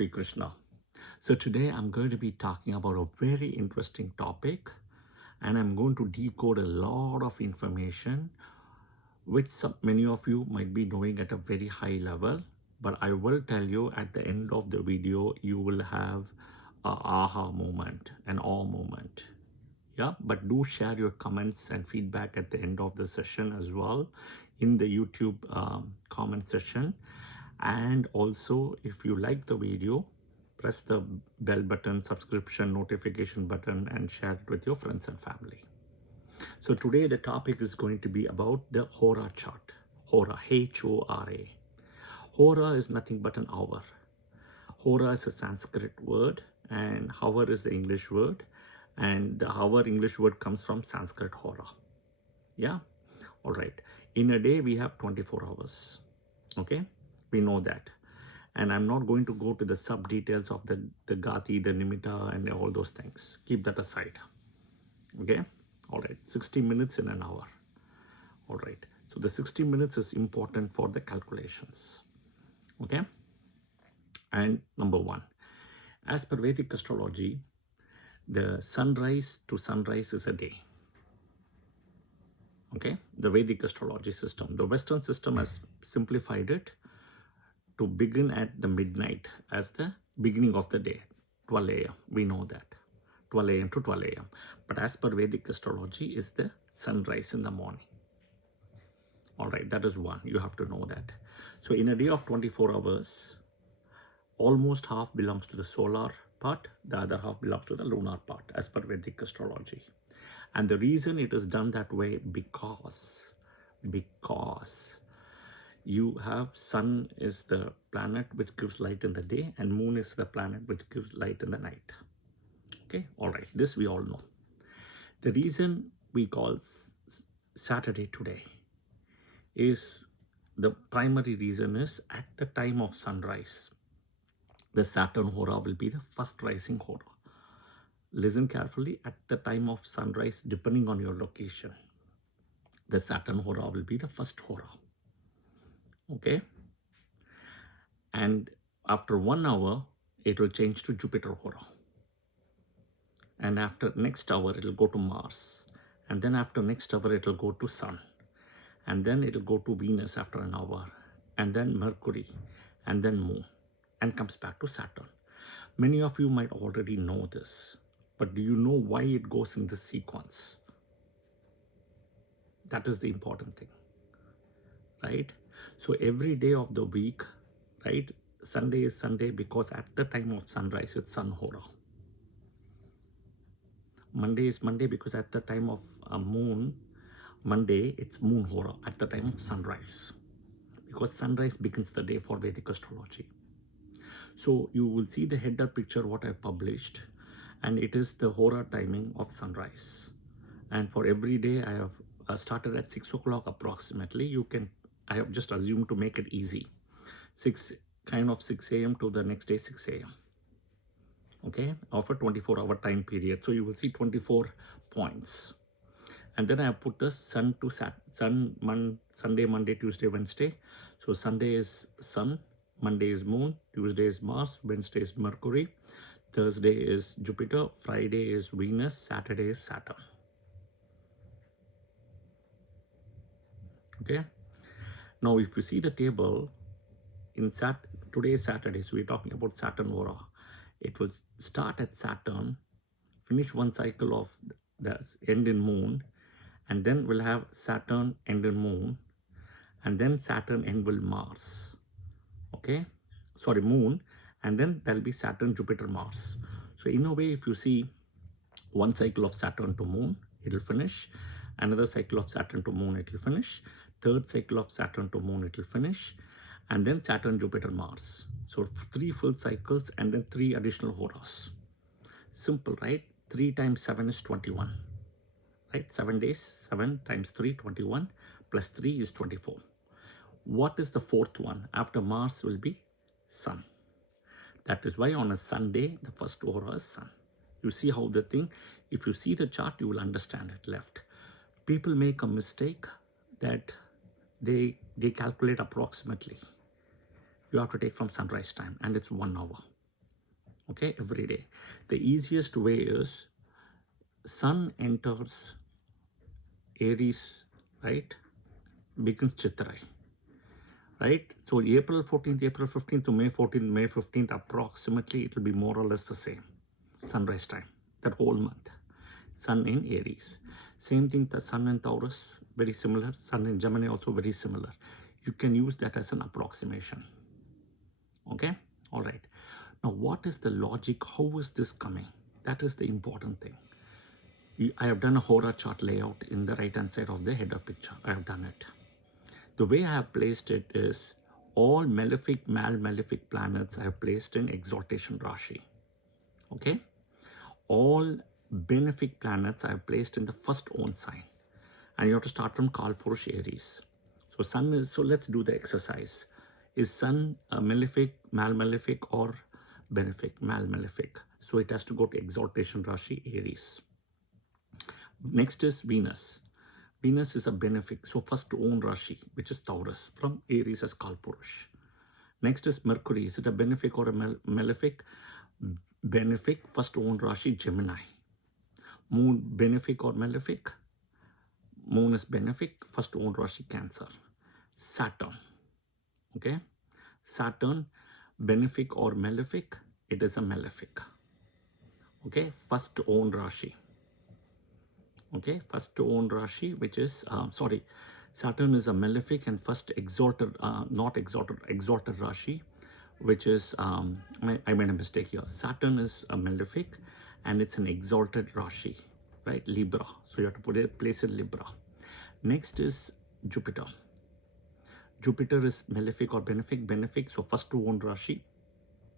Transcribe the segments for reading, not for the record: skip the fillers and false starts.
Shri Krishna. So today I'm going to be talking about a very interesting topic, and I'm going to decode a lot of information which many of you might be knowing at a very high level, but I will tell you at the end of the video you will have a aha moment, an awe moment. Yeah, but do share your comments and feedback at the end of the session as well in the YouTube comment session. And also, if you like the video, press the bell button, subscription, notification button, and share it with your friends and family. So today the topic is going to be about the Hora chart. Hora, H-O-R-A. Hora is nothing but an hour. Hora is a Sanskrit word, and hour is the English word. And the hour English word comes from Sanskrit Hora. Yeah? All right. In a day, we have 24 hours. Okay? We know that. And I'm not going to go to the sub details of the Gati, the Nimitta, and all those things. Keep that aside. Okay? All right. 60 minutes in an hour. All right. So the 60 minutes is important for the calculations. Okay? And number one, as per Vedic astrology, the sunrise to sunrise is a day. Okay? The Vedic astrology system. The Western system has simplified it to begin at the midnight as the beginning of the day, 12 a.m. We know that, 12 a.m. to 12 a.m. But as per Vedic astrology is the sunrise in the morning. All right, that is one. You have to know that. So in a day of 24 hours, almost half belongs to the solar part, the other half belongs to the lunar part as per Vedic astrology. And the reason it is done that way because you have sun is the planet which gives light in the day, and moon is the planet which gives light in the night. Okay, all right, this we all know. The reason we call Saturday today is, the primary reason is at the time of sunrise, the Saturn Hora will be the first rising Hora. Listen carefully, at the time of sunrise, depending on your location, the Saturn Hora will be the first Hora. Okay, and after 1 hour it will change to Jupiter Hora, and after next hour it will go to Mars, and then after next hour it will go to Sun, and then it will go to Venus after an hour, and then Mercury, and then Moon, and comes back to Saturn. Many of you might already know this, but do you know why it goes in this sequence? That is the important thing, right? So every day of the week, right, Sunday is Sunday because at the time of sunrise it's Sun Hora. Monday is Monday because at the time of moon, Monday it's Moon Hora at the time of sunrise, because sunrise begins the day for Vedic astrology. So you will see the header picture what I published, and it is the Hora timing of sunrise. And for every day I have started at 6 o'clock approximately. I have just assumed to make it easy, 6 a.m. to the next day 6 a.m. okay, of a 24-hour time period. So you will see 24 points, and then I have put the sun to Sunday, Monday, Tuesday, Wednesday. So Sunday is Sun, Monday is Moon, Tuesday is Mars, Wednesday is Mercury, Thursday is Jupiter, Friday is Venus, Saturday is Saturn. Okay, now if you see the table in today is Saturday, so we're talking about Saturn Hora. It will start at Saturn, finish one cycle of the end in Moon, and then we'll have Saturn end in Moon, and then Saturn end will Mars. Okay, sorry, Moon, and then there'll be Saturn, Jupiter, Mars. So in a way, if you see one cycle of Saturn to Moon, it will finish. Another cycle of Saturn to Moon, it will finish. Third cycle of Saturn to Moon, it will finish. And then Saturn, Jupiter, Mars. So 3 full cycles and then 3 additional Horas. Simple, right? 3 times 7 is 21. Right? 7 days, 7 times 3, 21, plus 3 is 24. What is the fourth one? After Mars will be Sun. That is why on a Sunday, the first Hora is Sun. You see how the thing, if you see the chart, you will understand it left. People make a mistake that they calculate approximately. You have to take from sunrise time, and it's 1 hour. okay, every day. The easiest way is sun enters Aries, right, begins Chitrai, right? So April 14th, April 15th to May 14th, May 15th, approximately it will be more or less the same sunrise time, that whole month. Sun in Aries. Same thing, the sun in Taurus, very similar. Sun in Gemini also very similar. You can use that as an approximation. Okay, all right. Now, what is the logic? How is this coming? That is the important thing. I have done a Hora chart layout in the right hand side of the header picture. I have done it. The way I have placed it is all malefic, malefic planets I have placed in exaltation Rashi. Okay? All benefic planets I have placed in the first own sign. And you have to start from Kalpurush Aries. So sun is, so let's do the exercise. Is sun a malefic, malefic, or benefic, malefic? So it has to go to exaltation Rashi Aries. Next is Venus. Venus is a benefic. So first own Rashi, which is Taurus, from Aries as Kalpurush. Next is Mercury. Is it a benefic or a malefic? Benefic, first own Rashi, Gemini. Moon, benefic or malefic? Moon is benefic, first own Rashi, Cancer. Saturn. Okay? Saturn, benefic or malefic? It is a malefic. Okay? First own Rashi. Okay? First own Rashi, which is, Saturn is a malefic and first exalted, exalted Rashi, which is, I made a mistake here. Saturn is a malefic and it's an exalted Rashi, right? Libra. So you have to place it Libra. Next is Jupiter. Jupiter is malefic or benefic? Benefic. So first two own Rashi,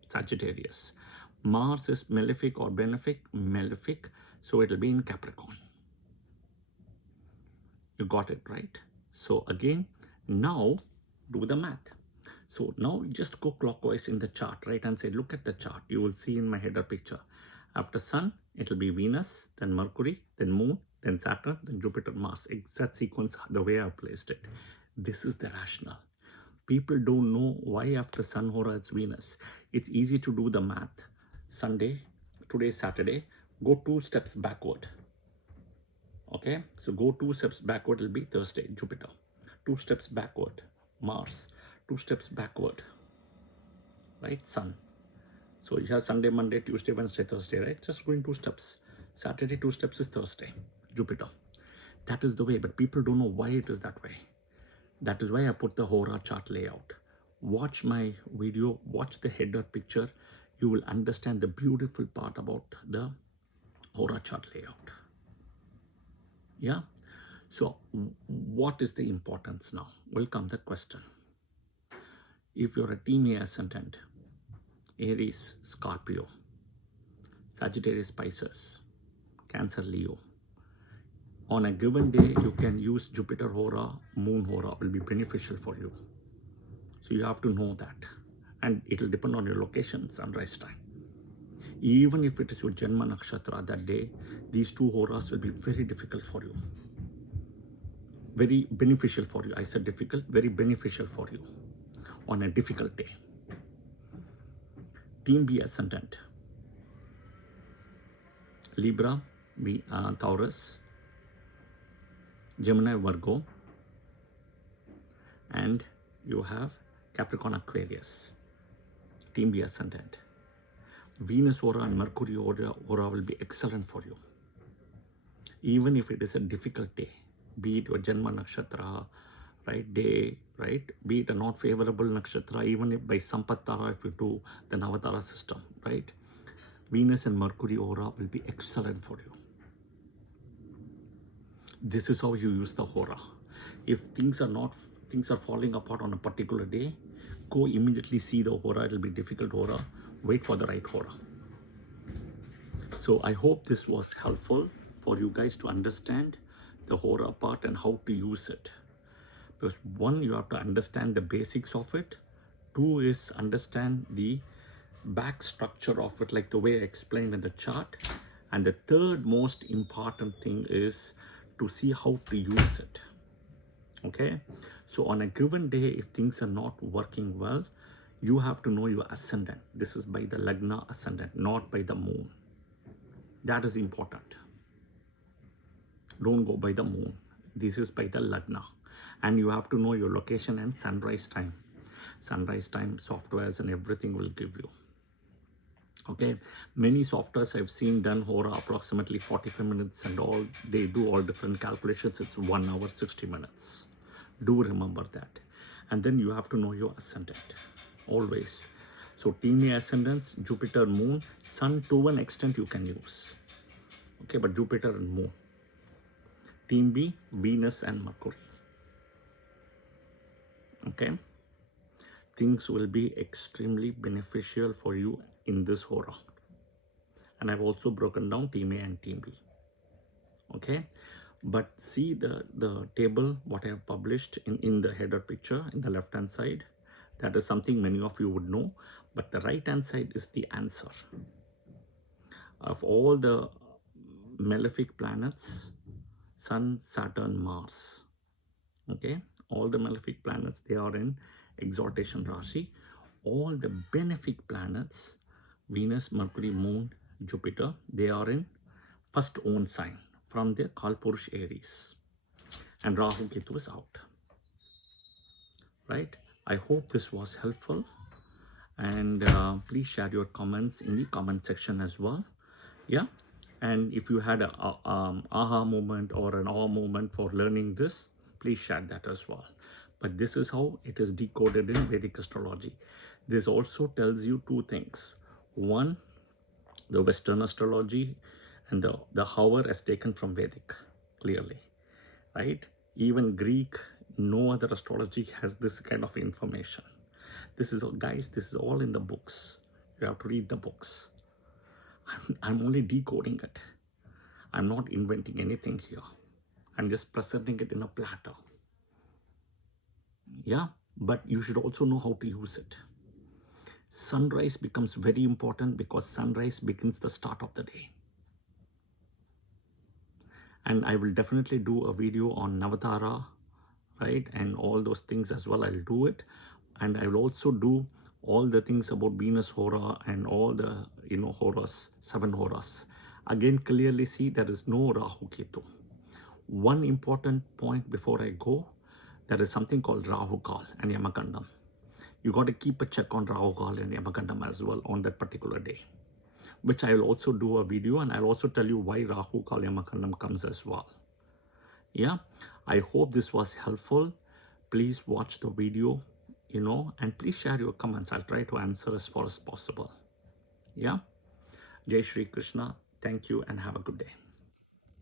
Sagittarius. Mars is malefic or benefic? Malefic. So it will be in Capricorn. You got it, right? So again, now do the math. So now just go clockwise in the chart, right? And say, look at the chart. You will see in my header picture. After Sun, it will be Venus, then Mercury, then Moon, then Saturn, then Jupiter, Mars. Exact sequence, the way I placed it. This is the rationale. People don't know why after Sun Hora it's Venus. It's easy to do the math. Sunday, today is Saturday, go 2 steps backward. Okay, so go 2 steps backward, it will be Thursday, Jupiter. 2 steps backward, Mars. 2 steps backward, right? Sun. So you have Sunday, Monday, Tuesday, Wednesday, Thursday, right? Just going 2 steps. Saturday, 2 steps is Thursday, Jupiter. That is the way, but people don't know why it is that way. That is why I put the Hora chart layout. Watch my video, watch the header picture. You will understand the beautiful part about the Hora chart layout. Yeah. So what is the importance now? Will come the question. If you're a Team A ascendant, Aries, Scorpio, Sagittarius, Pisces, Cancer, Leo, on a given day, you can use Jupiter Hora, Moon Hora will be beneficial for you. So you have to know that. And it will depend on your location, sunrise time. Even if it is your Janma Nakshatra that day, these 2 Horas will be very difficult for you. Very beneficial for you. I said difficult, very beneficial for you on a difficult day. Team B ascendant, Libra, Taurus, Gemini, Virgo, and you have Capricorn, Aquarius. Team B ascendant. Venus Hora and Mercury Hora will be excellent for you. Even if it is a difficult day, be it your Janma Nakshatra, right, day, right, be it a not favorable Nakshatra, even if by Sampattara, if you do the Navatara system, right, Venus and Mercury Hora will be excellent for you. This is how you use the Hora. If things are falling apart on a particular day, go immediately see the Hora. It will be difficult Hora. Wait for the right Hora. So I hope this was helpful for you guys to understand the Hora part and how to use it. Because 1, you have to understand the basics of it. 2 is understand the back structure of it, like the way I explained in the chart. And the 3rd most important thing is to see how to use it. Okay, so on a given day, if things are not working well, You have to know your ascendant. This is by the Lagna ascendant, not by the moon. That is important. Don't go by the moon. This is by the Lagna. And you have to know your location and sunrise time. Sunrise time softwares and everything will give you. Okay, many softwares I've seen done Hora approximately 45 minutes and all, they do all different calculations. It's 1 hour, 60 minutes. Do remember that. And then you have to know your ascendant, always. So Team A ascendants, Jupiter, Moon, Sun to an extent you can use. Okay, but Jupiter and Moon. Team B, Venus and Mercury. Okay, things will be extremely beneficial for you in this Hora. And I've also broken down Team A and Team B. Okay, but see the table what I have published in the header picture in the left hand side. That is something many of you would know, but the right hand side is the answer. Of all the malefic planets, Sun, Saturn, Mars, okay, all the malefic planets, they are in exaltation Rashi. All the benefic planets, Venus, Mercury, Moon, Jupiter, they are in first own sign from the Kalpurush Aries. And Rahu Ketu is out. Right? I hope this was helpful. And please share your comments in the comment section as well. Yeah. And if you had a aha moment or an awe moment for learning this, please share that as well. But this is how it is decoded in Vedic astrology. This also tells you two things. One, the Western astrology and the hour is taken from Vedic, clearly, right? Even Greek, no other astrology has this kind of information. This is, guys, this is all in the books. You have to read the books. I'm only decoding it. I'm not inventing anything here. I'm just presenting it in a platter. Yeah, but you should also know how to use it. Sunrise becomes very important because sunrise begins the start of the day. And I will definitely do a video on Navatara, right? And all those things as well. I'll do it. And I will also do all the things about Venus Hora and all the, Horas, 7 Horas. Again, clearly see there is no Rahu Ketu. One important point before I go, there is something called Rahu Kal and Yamakandam. You got to keep a check on Rahu Kal and Yamakandam as well on that particular day, which I will also do a video, and I'll also tell you why Rahu Kal Yamakandam comes as well. Yeah, I hope this was helpful. Please watch the video, and please share your comments. I'll try to answer as far as possible. Yeah, Jai Shri Krishna. Thank you and have a good day.